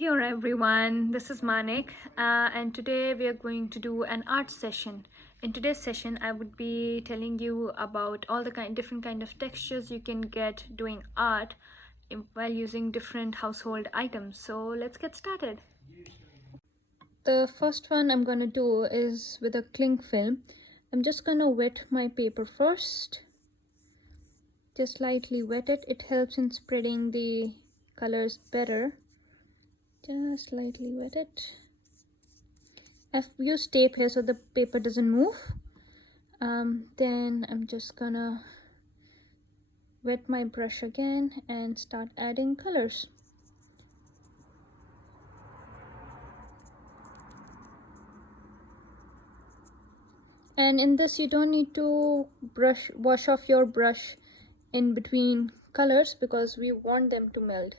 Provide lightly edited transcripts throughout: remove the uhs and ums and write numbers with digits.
Here everyone, this is Manik and today we are going to do an art session. In today's session I would be telling you about all the different kind of textures you can get doing art while using different household items. So let's get started. The first one I'm going to do is with a cling film. I'm just going to wet my paper first. Just lightly wet it. It helps in spreading the colors better. Just lightly wet it. I've used tape here so the paper doesn't move. Then I'm just gonna wet my brush again and start adding colors. And in this you don't need to wash off your brush in between colors because we want them to meld.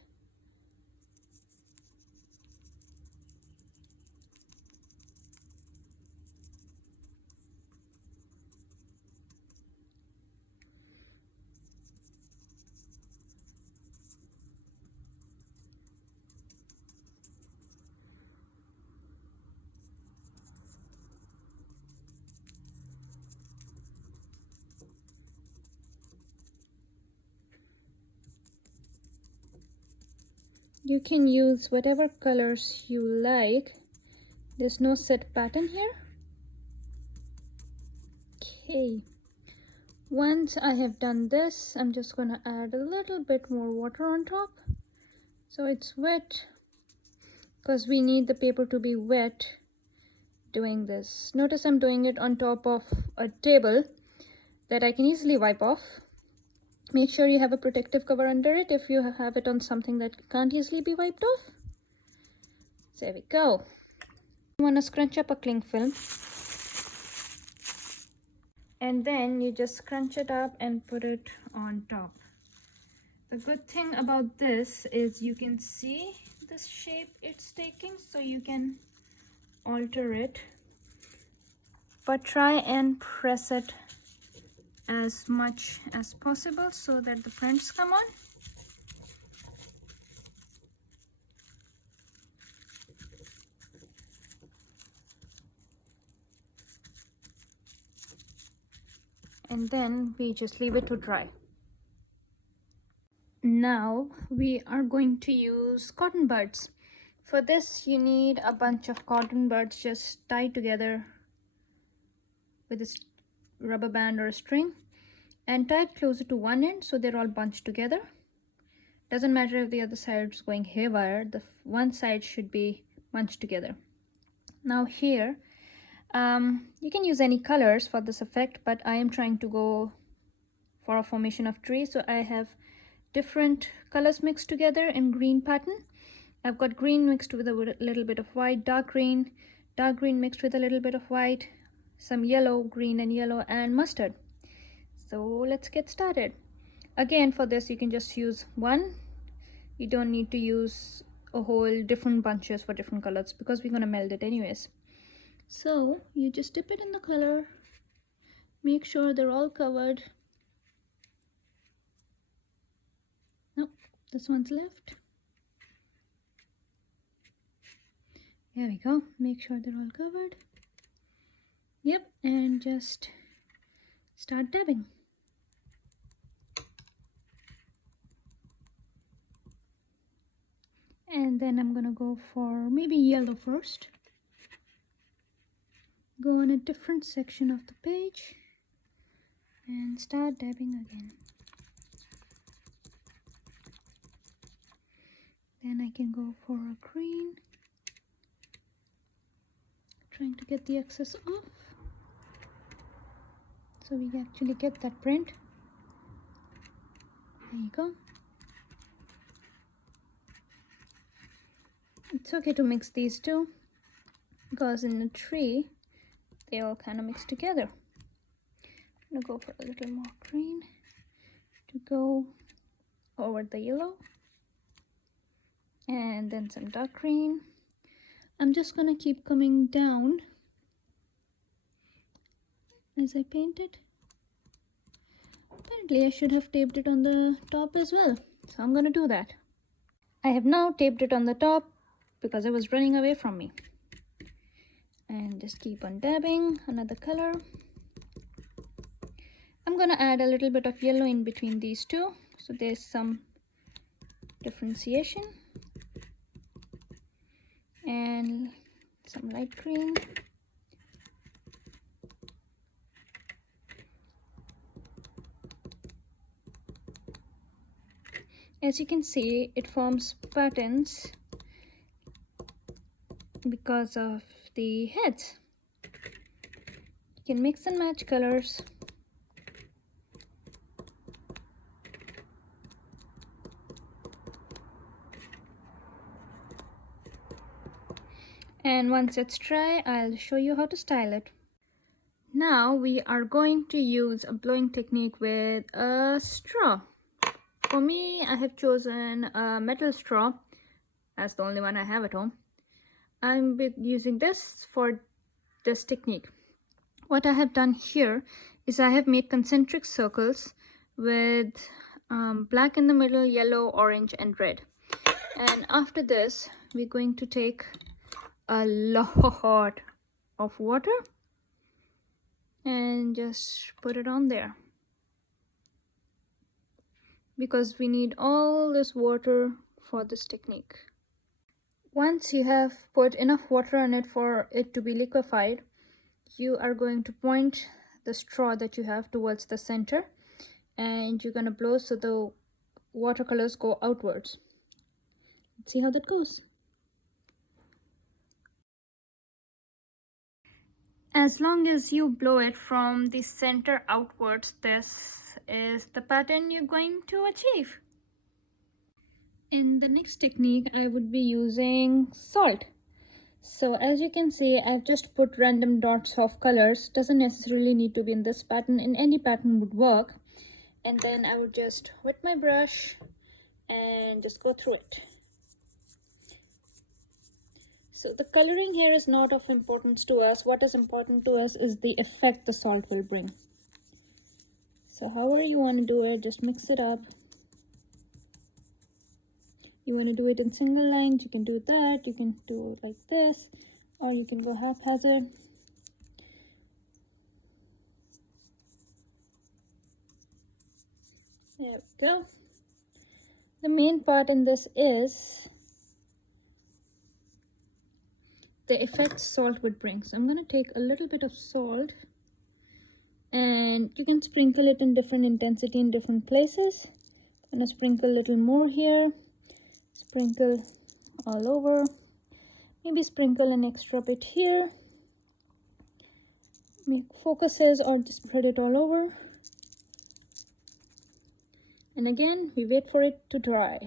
You can use whatever colors you like. There's no set pattern here. Okay. Once I have done this, I'm just gonna add a little bit more water on top. So it's wet because we need the paper to be wet doing this. Notice I'm doing it on top of a table that I can easily wipe off. Make sure you have a protective cover under it if you have it on something that can't easily be wiped off. So there we go. You want to scrunch up a cling film. And then you just scrunch it up and put it on top. The good thing about this is you can see this shape it's taking, so you can alter it. But try and press it as much as possible so that the prints come on. And then we just leave it to dry. Now we are going to use cotton buds. For this you need a bunch of cotton buds just tied together with a rubber band or a string and tied closer to one end so they're all bunched together. Doesn't matter if the other side is going haywire, the one side should be bunched together. Now here you can use any colors for this effect, but I am trying to go for a formation of trees, so I have different colors mixed together in green pattern. I've got green mixed with a little bit of white, dark green mixed with a little bit of white, some yellow, green and yellow, and mustard. So let's get started. Again, for this you can just use one. You don't need to use a whole different bunches for different colors because we're going to meld it anyways. So you just dip it in the color, make sure they're all covered. Nope, this one's left. There we go. Make sure they're all covered. Yep, and just start dabbing. And then I'm gonna go for maybe yellow first. Go on a different section of the page and start dabbing again. Then I can go for a green, trying to get the excess off so we actually get that print. There you go. It's okay to mix these two because in a tree they all kind of mix together. I'm gonna go for a little more green to go over the yellow, and then some dark green. I'm just gonna keep coming down as I paint it. Apparently I should have taped it on the top as well, so I'm gonna do that. I have now taped it on the top. because it was running away from me. And just keep on dabbing another color. I'm gonna add a little bit of yellow in between these two, so there's some differentiation, and some light green. As you can see, it forms patterns because of the heads. You can mix and match colors. And once it's dry, I'll show you how to style it. Now we are going to use a blowing technique with a straw. For me, I have chosen a metal straw. That's the only one I have at home. I'm using this for this technique. What I have done here is I have made concentric circles with black in the middle, yellow, orange, and red. And after this, we're going to take a lot of water and just put it on there, because we need all this water for this technique. Once you have put enough water on it for it to be liquefied, you are going to point the straw that you have towards the center, and you're going to blow so the watercolors go outwards. Let's see how that goes. As long as you blow it from the center outwards, this is the pattern you're going to achieve. In the next technique, I would be using salt. So as you can see, I've just put random dots of colors. Doesn't necessarily need to be in this pattern. In any pattern would work. And then I would just wet my brush and just go through it. So the coloring here is not of importance to us. What is important to us is the effect the salt will bring. So however you want to do it, just mix it up. You want to do it in single lines, you can do that. You can do it like this, or you can go haphazard. There we go. The main part in this is the effect salt would bring. So I'm going to take a little bit of salt, and you can sprinkle it in different intensity in different places. I'm going to sprinkle a little more here, sprinkle all over, maybe sprinkle an extra bit here, make focuses, or just spread it all over. And again, we wait for it to dry.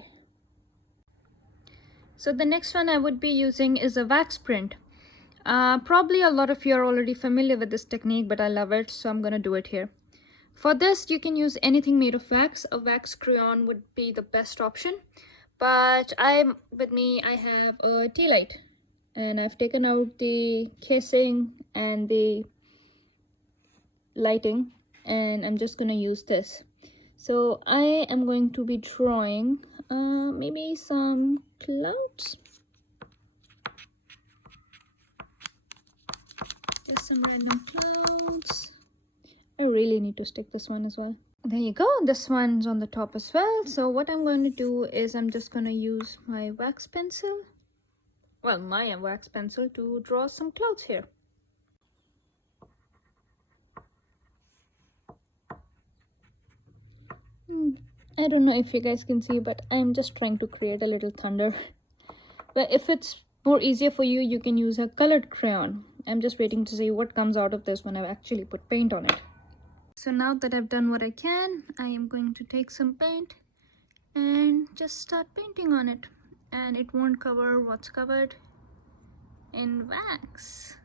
So the next one I would be using is a wax print. Probably a lot of you are already familiar with this technique, but I love it, so I'm gonna do it here. For this, you can use anything made of wax. A wax crayon would be the best option, but I have a tea light, and I've taken out the casing and the lighting, and I'm just gonna use this. So I am going to be drawing maybe some clouds. Just some random clouds. I really need to stick this one as well. There you go. This one's on the top as well. So what I'm going to do is I'm just going to use my wax pencil. Well, my wax pencil to draw some clouds here. I don't know if you guys can see, but I'm just trying to create a little thunder. But if it's more easier for you, you can use a colored crayon. I'm just waiting to see what comes out of this when I've actually put paint on it. So now that I've done what I can, I am going to take some paint and just start painting on it. And it won't cover what's covered in wax.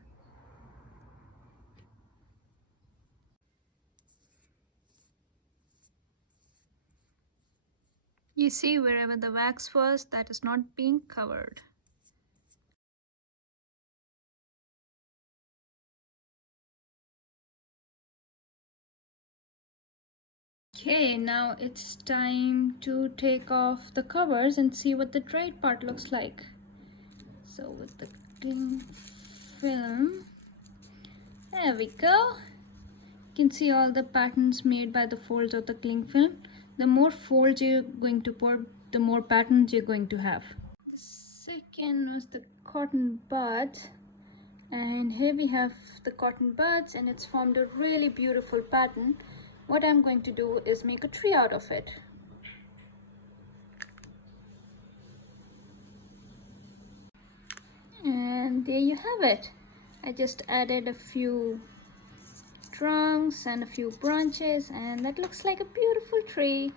You see, wherever the wax was, that is not being covered. Okay, now it's time to take off the covers and see what the dried part looks like. So with the cling film, there we go. You can see all the patterns made by the folds of the cling film. The more folds you're going to put, the more patterns you're going to have. The second was the cotton buds, and here we have the cotton buds, and it's formed a really beautiful pattern. What I'm going to do is make a tree out of it. And there you have it. I just added a few trunks and a few branches, and that looks like a beautiful tree.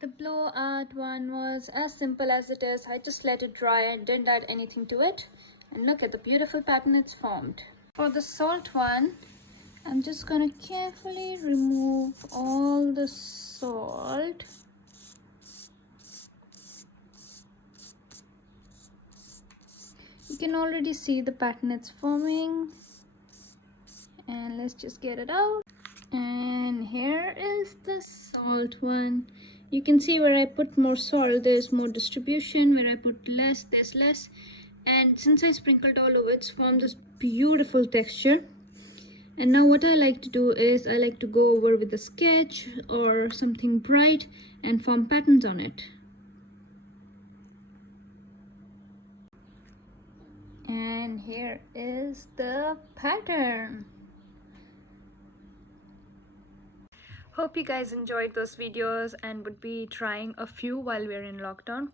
The blow art one was as simple as it is. I just let it dry and didn't add anything to it. And look at the beautiful pattern it's formed. For the salt one, I'm just gonna carefully remove all the salt. You can already see the pattern it's forming. And let's just get it out. And here is the salt one. You can see where I put more salt, there's more distribution. Where I put less, there's less. And since I sprinkled all over, it's formed this beautiful texture. And now what I like to do is I like to go over with a sketch or something bright and form patterns on it. And here is the pattern. Hope you guys enjoyed those videos and would be trying a few while we're in lockdown.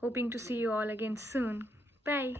Hoping to see you all again soon. Bye.